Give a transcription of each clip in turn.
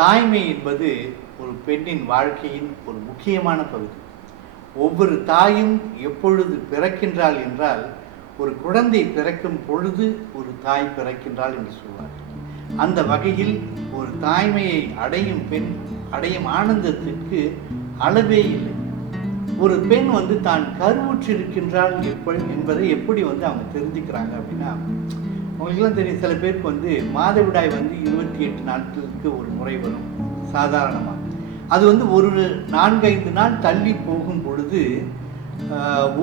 தாய்மை என்பது ஒரு பெண்ணின் வாழ்க்கையின் ஒரு முக்கியமான பகுதி. ஒவ்வொரு தாயும் எப்பொழுது பிறக்கின்றாள் என்றால் ஒரு குழந்தை பிறக்கும் பொழுது ஒரு தாய் பிறக்கின்றாள் என்று சொல்வார்கள். அந்த வகையில் ஒரு தாய்மையை அடையும் பெண் அடையும் ஆனந்தத்திற்கு அளவே இல்லை. ஒரு பெண் வந்து தான் கருவுற்றிருக்கின்றாள் எப்படி என்பதை எப்படி வந்து அவங்க தெரிஞ்சுக்கிறாங்க அப்படின்னா உங்களுக்குலாம் தெரியும் சில பேருக்கு வந்து மாதவிடாய் வந்து இருபத்தி எட்டு நாட்களுக்கு ஒரு முறை வரும் சாதாரணமாக அது வந்து ஒரு நான்கைந்து நாள் தள்ளி போகும் பொழுது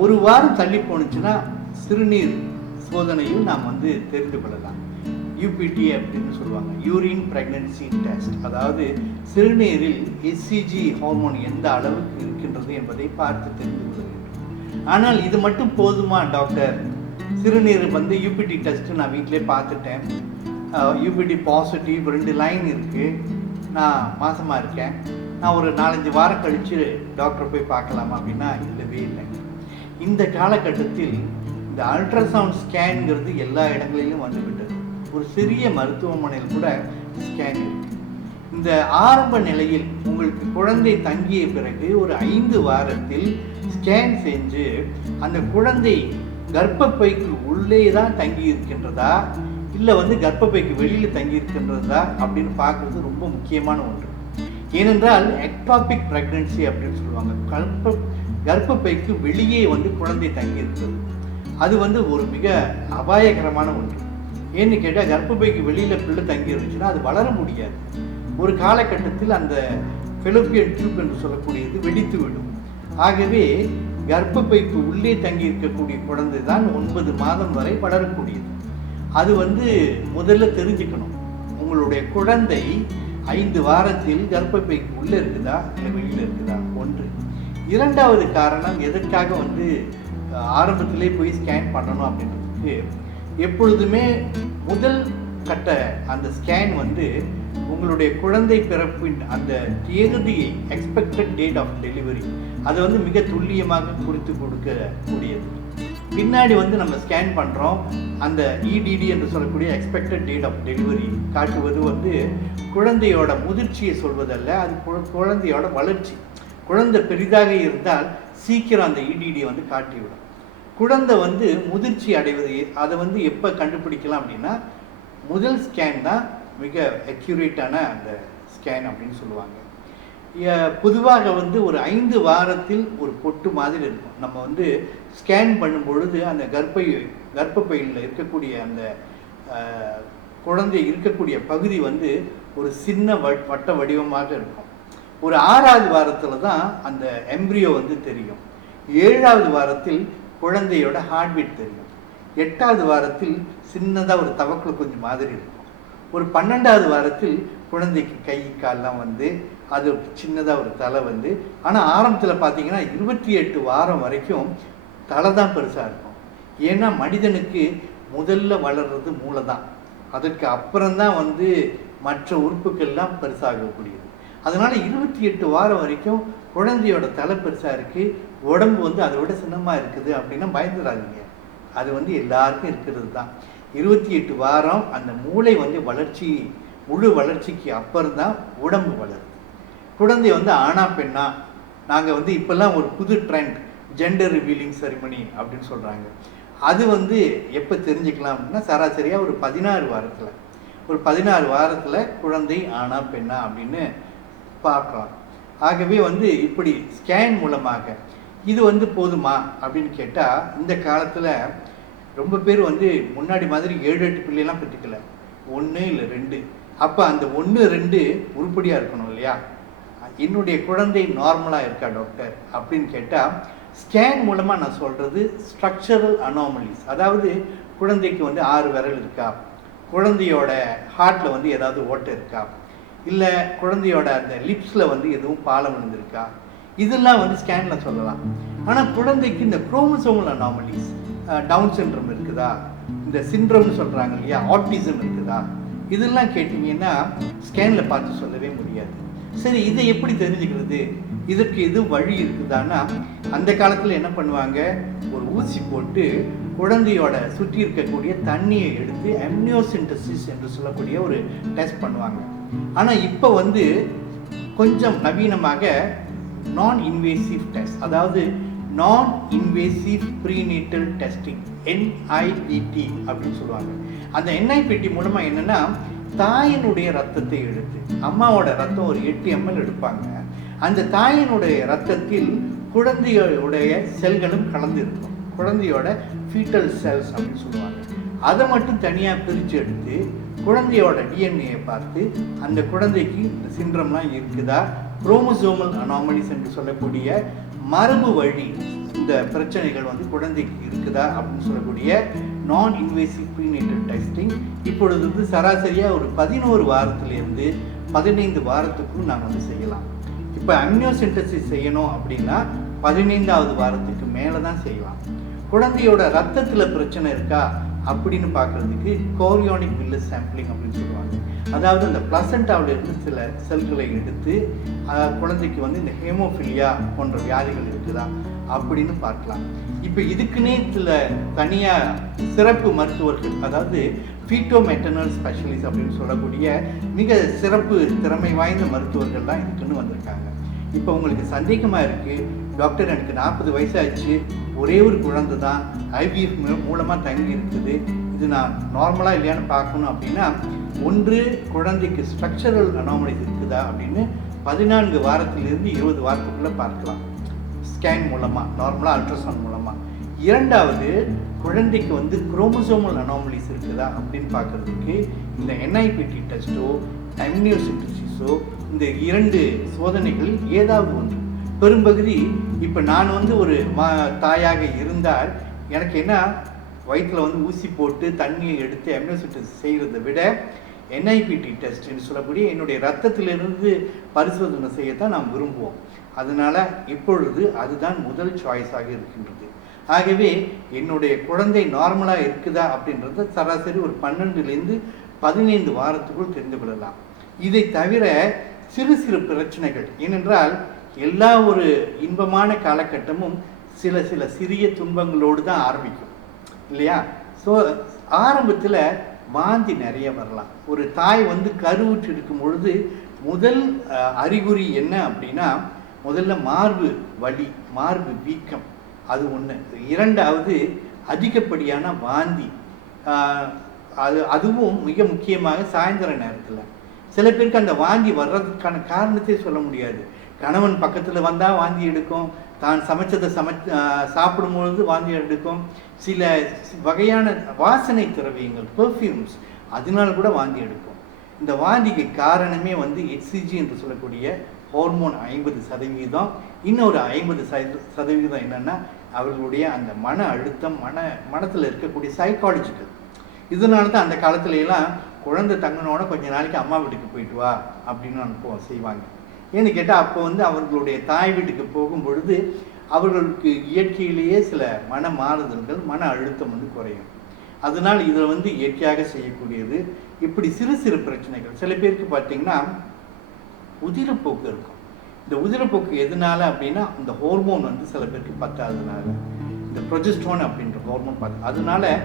ஒரு வாரம் தள்ளி போணுச்சுன்னா சிறுநீர் சோதனையும் நாம் வந்து தெரிந்து கொள்ளலாம். யூபிடி அப்படின்னு சொல்லுவாங்க யூரின் ப்ரெக்னன்சி டெஸ்ட் அதாவது சிறுநீரில் எஸ்சிஜி ஹார்மோன் எந்த அளவுக்கு இருக்கின்றது என்பதை பார்த்து தெரிந்து கொள்ள வேண்டும். ஆனால் இது மட்டும் போதுமா டாக்டர்? சிறுநீர் வந்து யூபிடி டெஸ்ட் நான் வீட்டிலே பார்த்துட்டேன். யூபிடி பாசிட்டிவ் ரெண்டு லைன் இருக்குது நான் மாசமாக இருக்கேன். நான் ஒரு நாலஞ்சு வாரம் கழித்து டாக்டரை போய் பார்க்கலாம் அப்படின்னா இல்லவே இல்லை. இந்த காலகட்டத்தில் இந்த அல்ட்ராசவுண்ட் ஸ்கேன்ங்கிறது எல்லா இடங்களிலும் வந்துவிட்டது. ஒரு சிறிய மருத்துவமனையில் கூட ஸ்கேன் இருக்குது இந்த ஆரம்ப நிலையில் உங்களுக்கு குழந்தை தங்கிய பிறகு ஒரு ஐந்து வாரத்தில் ஸ்கேன் செஞ்சு அந்த குழந்தை கர்ப்பப்பைக்கு உள்ளே தான் தங்கி இருக்கின்றதா இல்லை வந்து கர்ப்பப்பைக்கு வெளியில் தங்கி இருக்கின்றதா அப்படின்னு பார்க்குறது ரொம்ப முக்கியமான ஒன்று. ஏனென்றால் எக்டாபிக் ப்ரெக்னன்சி அப்படின்னு சொல்லுவாங்க. கர்ப்ப கர்ப்பப்பைக்கு வெளியே வந்து குழந்தை தங்கி இருக்கிறது அது வந்து ஒரு மிக அபாயகரமான ஒன்று. ஏன்னு கேட்டால் கர்ப்பப்பைக்கு வெளியில் பிள்ளை தங்கி இருந்துச்சுன்னா அது வளர முடியாது. ஒரு காலகட்டத்தில் அந்த ஃபெலோப்பியன் டியூப் என்று சொல்லக்கூடியது வெடித்து விடும் ஆகவே கர்ப்பப்பைக்கு உள்ளே தங்கி இருக்கக்கூடிய குழந்தை தான் ஒன்பது மாதம் வரை வளரக்கூடியது அது வந்து முதல்ல தெரிஞ்சுக்கணும். உங்களுடைய குழந்தை ஐந்து வாரத்தில் கர்ப்பப்பைக்கு உள்ளே இருக்குதா? இல்லை வெளியில் இருக்குதா? ஒன்று. இரண்டாவது காரணம் எதற்காக வந்து ஆரம்பத்திலே போய் ஸ்கேன் பண்ணணும் அப்படின்றதுக்கு எப்பொழுதுமே முதல் கட்ட அந்த ஸ்கேன் வந்து உங்களுடைய குழந்தை பிறப்பின் அந்த தேதியை எக்ஸ்பெக்டட் டேட் ஆஃப் டெலிவரி அதை வந்து மிக துல்லியமாக குறித்து கொடுக்கக்கூடியது. பின்னாடி வந்து நம்ம ஸ்கேன் பண்ணுறோம் அந்த இடிடி என்று சொல்லக்கூடிய எக்ஸ்பெக்டட் டேட் ஆஃப் டெலிவரி காட்டுவது வந்து குழந்தையோட முதிர்ச்சியை சொல்வதல்ல அது குழந்தையோட வளர்ச்சி. குழந்தை பெரிதாக இருந்தால் சீக்கிரம் அந்த இடிடியை வந்து காட்டிவிடும். குழந்தை வந்து முதிர்ச்சி அடைவது அதை வந்து எப்போ கண்டுபிடிக்கலாம் அப்படின்னா முதல் ஸ்கேன் தான் மிக அக்யூரேட்டான அந்த ஸ்கேன் அப்படின்னு சொல்லுவாங்க. பொதுவாக வந்து ஒரு ஐந்து வாரத்தில் ஒரு பொட்டு மாதிரி இருக்கும். நம்ம வந்து ஸ்கேன் பண்ணும் பொழுது அந்த கர்ப்பை கர்ப்பப்பையில் இருக்கக்கூடிய அந்த குழந்தை இருக்கக்கூடிய பகுதி வந்து ஒரு சின்ன வ- வட்ட வடிவமாக இருக்கும். ஒரு ஆறாவது வாரத்தில் தான் அந்த எம்ப்ரியோ வந்து தெரியும். ஏழாவது வாரத்தில் குழந்தையோட ஹார்ட்பீட் தெரியும். எட்டாவது வாரத்தில் சின்னதாக ஒரு தவக்கல் கொஞ்சம் மாதிரி இருக்கும். ஒரு பன்னெண்டாவது வாரத்தில் குழந்தைக்கு கை கால்லாம் வந்து அது சின்னதாக ஒரு தலை வந்து ஆனால் ஆரம்பத்தில் பார்த்தீங்கன்னா இருபத்தி எட்டு வாரம் வரைக்கும் தலை தான் பெருசாக இருக்கும். ஏன்னா மனிதனுக்கு முதல்ல வளர்றது மூளை தான் அதற்கு அப்புறம்தான் வந்து மற்ற உறுப்புகள்லாம் பெருசாகக்கூடியது. அதனால் இருபத்தி எட்டு வாரம் வரைக்கும் குழந்தையோட தலை பெருசாக இருக்குது உடம்பு வந்து அதை விட சின்னமாக இருக்குது அப்படின்னா பயந்துடாதீங்க அது வந்து எல்லாருக்கும் இருக்கிறது தான். இருபத்தி எட்டு வாரம் அந்த மூளை வந்து வளர்ச்சி முழு வளர்ச்சிக்கு அப்புறம் தான் உடம்பு வளருது. குழந்தை வந்து ஆணா பெண்ணா? நாங்கள் வந்து இப்போல்லாம் ஒரு புது ட்ரெண்ட் ஜெண்டர் ரிவீலிங் செரிமனி அப்படின்னு சொல்கிறாங்க அது வந்து எப்போ தெரிஞ்சுக்கலாம் அப்படின்னா சராசரியாக ஒரு பதினாறு வாரத்தில். ஒரு பதினாறு வாரத்தில் குழந்தை ஆணா பெண்ணா அப்படின்னு பார்க்கலாம். ஆகவே வந்து இப்படி ஸ்கேன் மூலமாக இது வந்து போதுமா அப்படின்னு கேட்டால் இந்த காலத்தில் ரொம்ப பேர் வந்து முன்னாடி மாதிரி ஏழு எட்டு பிள்ளைலாம் பெற்றுக்கல. ஒன்று இல்லை ரெண்டு. அப்போ அந்த ஒன்று ரெண்டு உருப்படியாக இருக்கணும் இல்லையா? என்னுடைய குழந்தை நார்மலாக இருக்கா டாக்டர் அப்படின்னு கேட்டால் ஸ்கேன் மூலமாக நான் சொல்கிறது ஸ்ட்ரக்சரல் அனாமலிஸ் அதாவது குழந்தைக்கு வந்து ஆறு விரல் இருக்கா? குழந்தையோட ஹார்ட்டில் வந்து ஏதாவது ஓட்டை இருக்கா? இல்லை குழந்தையோட அந்த லிப்ஸில் வந்து எதுவும் பாலம் விழுந்திருக்கா? இதெல்லாம் வந்து ஸ்கேனில் சொல்லலாம். ஆனால் குழந்தைக்கு இந்த குரோமசோமல் அனாமலிஸ் டவுன் சிண்ட்ரம் இருக்குதா? இந்த சிண்ட்ரம்னு சொல்கிறாங்க இல்லையா? ஆட்டிசம் இருக்குதா? இதெல்லாம் கேட்டிங்கன்னா ஸ்கேனில் பார்த்து சொல்லவே முடியாது. சரி இதை எப்படி தெரிஞ்சுக்கிறது? இதற்கு எது வழி இருக்குதான்னா அந்த காலத்தில் என்ன பண்ணுவாங்க? ஒரு ஊசி போட்டு குழந்தையோட சுற்றி இருக்கக்கூடிய தண்ணியை எடுத்து அம்னியோசின்டசிஸ் என்று சொல்லக்கூடிய ஒரு டெஸ்ட் பண்ணுவாங்க. ஆனால் இப்போ வந்து கொஞ்சம் நவீனமாக நான் இன்வேசிவ் டெஸ்ட் அதாவது நான் இன்வேசிவ் ப்ரீநீட்டல் டெஸ்டிங் என்ஐபிடி அப்படின்னு சொல்லுவாங்க. அந்த என்ஐபிடி மூலமாக என்னென்னா தாயினுடைய ரத்தத்தை எடுத்து அம்மாவோட ரத்தம் ஒரு எட்டு எம்எல் எடுப்பாங்க. அந்த தாயினுடைய ரத்தத்தில் குழந்தையுடைய செல்களும் கலந்துருக்கும். குழந்தையோட ஃபீட்டல் செல்ஸ் அப்படின்னு சொல்லுவாங்க. அதை மட்டும் தனியாக பிரித்து எடுத்து குழந்தையோட டிஎன்ஏயை பார்த்து அந்த குழந்தைக்கு இந்த சிண்ட்ரம்லாம் இருக்குதா? குரோமோசோமல் அனாமலிஸ் என்று சொல்லக்கூடிய மரபு வழி இந்த பிரச்சனைகள் வந்து குழந்தைக்கு இருக்குதா அப்படின்னு சொல்லக்கூடிய நான் இன்வேசிவ் ப்ரீநேட்டல் டெஸ்டிங் இப்பொழுது வந்து சராசரியாக ஒரு பதினோரு வாரத்துலேருந்து பதினைந்து வாரத்துக்கும் நாம் வந்து செய்யலாம். இப்போ அம்னியோசின்டசிஸ் செய்யணும் அப்படின்னா பதினைந்தாவது வாரத்துக்கு மேலே தான் செய்யலாம். குழந்தையோட ரத்தத்தில் பிரச்சனை இருக்கா? அப்படின்னு பார்க்குறதுக்கு கோரியோனிக் வில்லஸ் சாம்பிளிங் அப்படின்னு சொல்லுவாங்க. அதாவது அந்த பிளசண்டாவில் இருந்து சில செல்களை எடுத்து குழந்தைக்கு வந்து இந்த ஹேமோஃபிலியா போன்ற வியாதிகள் இருக்குதா அப்படின்னு பார்க்கலாம். இப்போ இதுக்குன்னே சில தனியாக சிறப்பு மருத்துவர்கள் அதாவது ஃபீட்டோ மெட்டர்னல் ஸ்பெஷலிஸ்ட் அப்படின்னு சொல்லக்கூடிய மிக சிறப்பு திறமை வாய்ந்த மருத்துவர்கள் தான் இதுக்குன்னு வந்திருக்காங்க. இப்போ உங்களுக்கு சந்தேகமாக இருக்குது டாக்டர் எனக்கு நாற்பது வயசாச்சு ஒரே ஒரு குழந்தை தான். ஐவிஎஃப் மூலமாக தங்கி இருக்குது. இது நான் நார்மலாக இல்லையான்னு பார்க்கணும் அப்படின்னா ஒன்று குழந்தைக்கு ஸ்ட்ரக்சரல் அனாமலிஸ் இருக்குதா அப்படின்னு பதினான்கு வாரத்திலிருந்து இருபது வாரத்துக்குள்ளே பார்க்கலாம். ஸ்கேன் மூலமாக நார்மலாக அல்ட்ராசவுண்ட் மூலமாக இரண்டாவது குழந்தைக்கு வந்து குரோமோசோமல் அனாமலிஸ் இருக்குதா அப்படின்னு பார்க்கறதுக்கு இந்த என்ஐபிடி டெஸ்ட்டோ அம்னியோசின்டிசிஸோ இந்த இரண்டு சோதனைகளில் ஏதாவது ஒன்று பெரும்பகுதி இப்போ நான் வந்து ஒரு மா தாயாக இருந்தால் எனக்கு என்ன? வயிற்றில் வந்து ஊசி போட்டு தண்ணியை எடுத்து அம்னியோசின்டிசிஸ் செய்கிறத விட என்ஐபிடி டெஸ்ட்னு சொல்லக்கூடிய என்னுடைய ரத்தத்திலிருந்து பரிசோதனை செய்யத்தான் நாம் விரும்புவோம். அதனால் இப்பொழுது அதுதான் முதல் சாய்ஸாக இருக்கின்றது. ஆகவே என்னுடைய குழந்தை நார்மலாக இருக்குதா அப்படின்றத சராசரி ஒரு பன்னெண்டுலேருந்து பதினைந்து வாரத்துக்குள் தெரிந்து கொள்ளலாம். இதை தவிர சிறு சிறு பிரச்சனைகள் ஏனென்றால் எல்லா ஒரு இன்பமான காலகட்டமும் சில சில சிறிய துன்பங்களோடு தான் ஆரம்பிக்கும். இல்லையா? ஸோ ஆரம்பத்தில் வாந்தி நிறைய வரலாம். ஒரு தாய் வந்து கருவுற்று இருக்கும் பொழுது முதல் அறிகுறி என்ன அப்படின்னா முதல்ல மார்பு வலி மார்பு வீக்கம். அது ஒன்று இரண்டாவது அதிகப்படியான வாந்தி. அது அதுவும் மிக முக்கியமாக சாயந்தர நேரத்தில். சில பேருக்கு அந்த வாந்தி வர்றதுக்கான காரணத்தை சொல்ல முடியாது. கணவன் பக்கத்தில் வந்தால் வாந்தி எடுக்கும். தான் சமைச்சதை சமை சாப்பிடும்பொழுது வாந்தி எடுக்கும். சில வகையான வாசனை திரவியங்கள் பெர்ஃப்யூம்ஸ் அதனால கூட வாந்தி எடுக்கும். இந்த வாந்திக்கு காரணமே வந்து எக்ஸிஜி என்று சொல்லக்கூடிய ஹார்மோன் ஐம்பது சதவீதம். இன்னொரு ஐம்பது சதவீதம் என்னென்னா அவர்களுடைய அந்த மன அழுத்தம் மன மனத்தில் இருக்கக்கூடிய சைக்காலஜிக்கல் இதனால தான் அந்த காலத்துல எல்லாம் குழந்தை தங்கினோட கொஞ்ச நாளைக்கு அம்மா வீட்டுக்கு போயிட்டு வா அப்படின்னு அனுப்புவோம் செய்வாங்க. ஏன்னு கேட்டால் அப்போ வந்து அவர்களுடைய தாய் வீட்டுக்கு போகும் பொழுது அவர்களுக்கு இயற்கையிலேயே சில மன மாறுதல்கள் மன அழுத்தம் வந்து குறையும். அதனால் இதில் வந்து இயற்கையாக செய்யக்கூடியது. இப்படி சிறு சிறு பிரச்சனைகள். சில பேருக்கு பார்த்தீங்கன்னா உதிரப்போக்கு இருக்கும். இந்த உதிரப்போக்கு எதனால அப்படின்னா இந்த ஹோர்மோன் வந்து சில பேருக்கு பத்தாததுனால. இந்த ப்ரொஜெஸ்ட்ரான் அப்படின்ற ஹோர்மோன் பார்த்து அதனால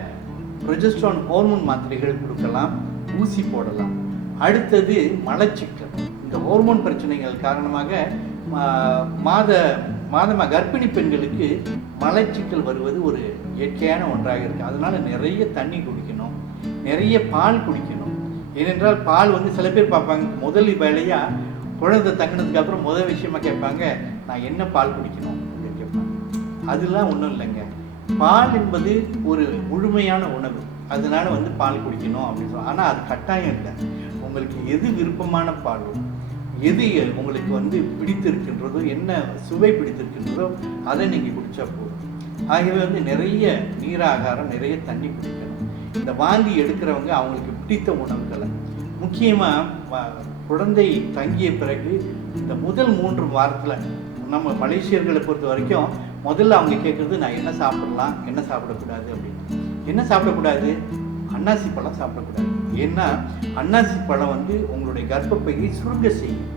ப்ரொஜெஸ்ட்ரான் ஹோர்மோன் மாத்திரைகள் கொடுக்கலாம் ஊசி போடலாம். அடுத்தது மலச்சிக்கல். இந்த ஹோர்மோன் பிரச்சனைகள் காரணமாக மா- மாத மாதமாக கர்ப்பிணி பெண்களுக்கு மலச்சிக்கல் வருவது ஒரு இயற்கையான ஒன்றாக இருக்குது அதனால் நிறைய தண்ணி குடிக்கணும். நிறைய பால் குடிக்கணும். ஏனென்றால் பால் வந்து சில பேர் பார்ப்பாங்க முதல் வேலையாக குழந்தை தங்கினதுக்கு அப்புறம் முதல் விஷயமா கேட்பாங்க நான் என்ன பால் குடிக்கணும்? அப்படின்னு கேட்பாங்க. அதெல்லாம் ஒன்றும் இல்லைங்க. பால் என்பது ஒரு முழுமையான உணவு. அதனால வந்து பால் குடிக்கணும் அப்படின்னு சொல்லுவாங்க ஆனால் அது கட்டாயம் இல்லை. உங்களுக்கு எது விருப்பமான பாலும் எது உங்களுக்கு வந்து பிடித்திருக்கின்றதோ என்ன சுவை பிடித்திருக்கின்றதோ அதை நீங்கள் குடித்தா போதும். ஆகவே வந்து நிறைய நீராகாரம் நிறைய தண்ணி குடிக்கணும். இந்த வாந்தி எடுக்கிறவங்க அவங்களுக்கு பிடித்த உணவுகளை. முக்கியமாக குழந்தை தங்கிய பிறகு இந்த முதல் மூன்று வாரத்தில் நம்ம மலேசியர்களை பொறுத்த வரைக்கும் முதல்ல அவங்க கேட்குறது நான் என்ன சாப்பிடலாம்? என்ன சாப்பிடக்கூடாது? அப்படின்னு. என்ன சாப்பிடக்கூடாது? அன்னாசி பழம் சாப்பிடக்கூடாது. ஏன்னா அன்னாசி பழம் வந்து உங்களுடைய கர்ப்பப்பையை சுருங்க செய்யும்.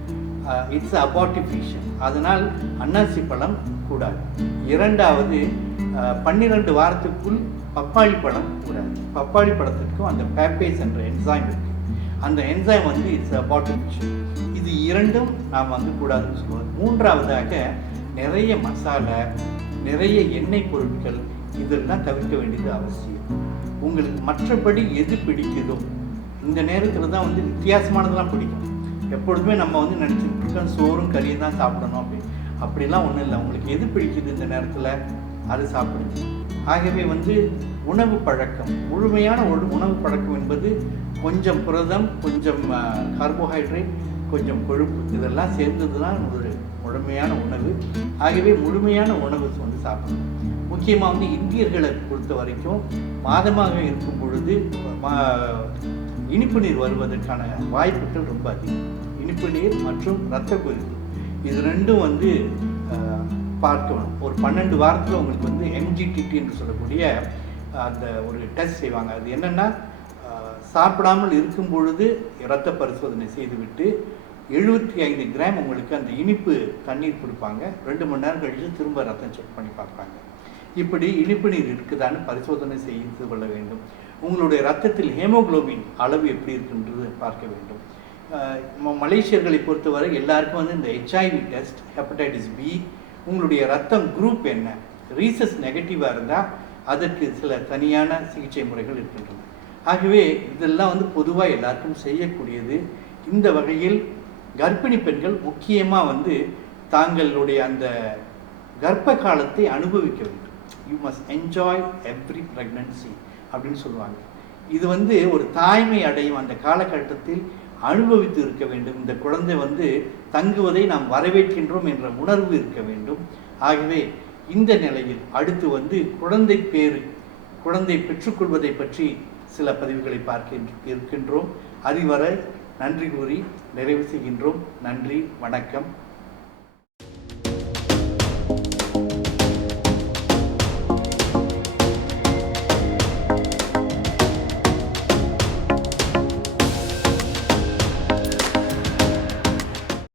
இட்ஸ் அபார்டிஃபிஷன் அதனால் அன்னாசி பழம் கூடாது. இரண்டாவது பன்னிரெண்டு பன்னிரண்டு வாரத்துக்குள் பப்பாளி பழம் கூடாது. பப்பாளி பழத்திற்கும் அந்த பேப்பேஸ் என்ற என்சைம் இருக்குது அந்த என்சைம் வந்து இட்ஸ் அபார்டிஃபிஷன் இது இரண்டும் நாம் வந்து கூடாதுன்னு சொல்லுவோம். மூன்றாவதாக நிறைய மசாலா நிறைய எண்ணெய் பொருட்கள் இதெல்லாம் தவிர்க்க வேண்டியது அவசியம். உங்களுக்கு மற்றபடி எது பிடிக்குதோ இந்த நேரத்தில் தான் வந்து வித்தியாசமானதெல்லாம் பிடிக்கும். எப்பொழுதுமே நம்ம வந்து நினச்சிட்டு இருக்கோம் சோறும் கறியும் தான் சாப்பிடணும் அப்படி. அப்படிலாம் ஒன்றும் இல்லை. உங்களுக்கு எது பிடிக்குது இந்த நேரத்தில் அது சாப்பிடுங்க ஆகவே வந்து உணவு பழக்கம். முழுமையான ஒரு உணவு பழக்கம் என்பது கொஞ்சம் புரதம் கொஞ்சம் கார்போஹைட்ரேட் கொஞ்சம் கொழுப்பு. இதெல்லாம் சேர்ந்தது தான் ஒரு முழுமையான உணவு. ஆகவே முழுமையான உணவு வந்து சாப்பிடணும். முக்கியமாக வந்து இந்தியர்களை பொறுத்த வரைக்கும் மாதமாக இருக்கும் பொழுது மா- இனிப்பு நீர் வருவதற்கான வாய்ப்புகள் ரொம்ப அதிகம். இனிப்பு நீர் மற்றும் இரத்த கொதிப்பு. இது ரெண்டும் வந்து பார்க்கணும். ஒரு பன்னெண்டு வாரத்தில் உங்களுக்கு வந்து எம்ஜிடிடி என்று சொல்லக்கூடிய அந்த ஒரு டெஸ்ட் செய்வாங்க. அது என்னென்னா சாப்பிடாமல் இருக்கும் பொழுது இரத்த பரிசோதனை செய்துவிட்டு எழுபத்தி ஐந்து கிராம் உங்களுக்கு அந்த இனிப்பு தண்ணீர் கொடுப்பாங்க. ரெண்டு மணி நேரம் கழித்து திரும்ப ரத்தம் செக் பண்ணி பார்ப்பாங்க. இப்படி இனிப்பு நீர் இருக்குதான்னு பரிசோதனை செய்து கொள்ள வேண்டும். உங்களுடைய ரத்தத்தில் ஹேமோகுளோபின் அளவு எப்படி இருக்குன்றது பார்க்க வேண்டும். மலேசியர்களை பொறுத்தவரை எல்லாருக்கும் வந்து இந்த ஹெச்ஐவி டெஸ்ட் ஹெப்படைட்டிஸ் பி உங்களுடைய ரத்தம் குரூப் என்ன ரீசஸ் நெகட்டிவாக இருந்தால் அதற்கு சில தனியான சிகிச்சை முறைகள் இருக்கின்றன. ஆகவே இதெல்லாம் வந்து பொதுவாக எல்லாருக்கும் செய்யக்கூடியது. இந்த வகையில் கர்ப்பிணி பெண்கள் முக்கியமாக வந்து தாங்களுடைய அந்த கர்ப்ப காலத்தை அனுபவிக்க வேண்டும். You must enjoy every pregnancy அப்படின்னு சொல்லுவாங்க. இது வந்து ஒரு தாய்மை அடையும் அந்த காலகட்டத்தில் அனுபவித்து இருக்க வேண்டும். இந்த குழந்தை வந்து தங்குவதை நாம் வரவேற்கின்றோம் என்ற உணர்வு இருக்க வேண்டும். ஆகவே இந்த நிலையில் அடுத்து வந்து குழந்தை பேர் குழந்தை பெற்றுக்கொள்வதை பற்றி சில பதிவுகளை பார்க்க இருக்கின்றோம். அதுவரை நன்றி கூறி நிறைவு செய்கின்றோம். நன்றி வணக்கம்.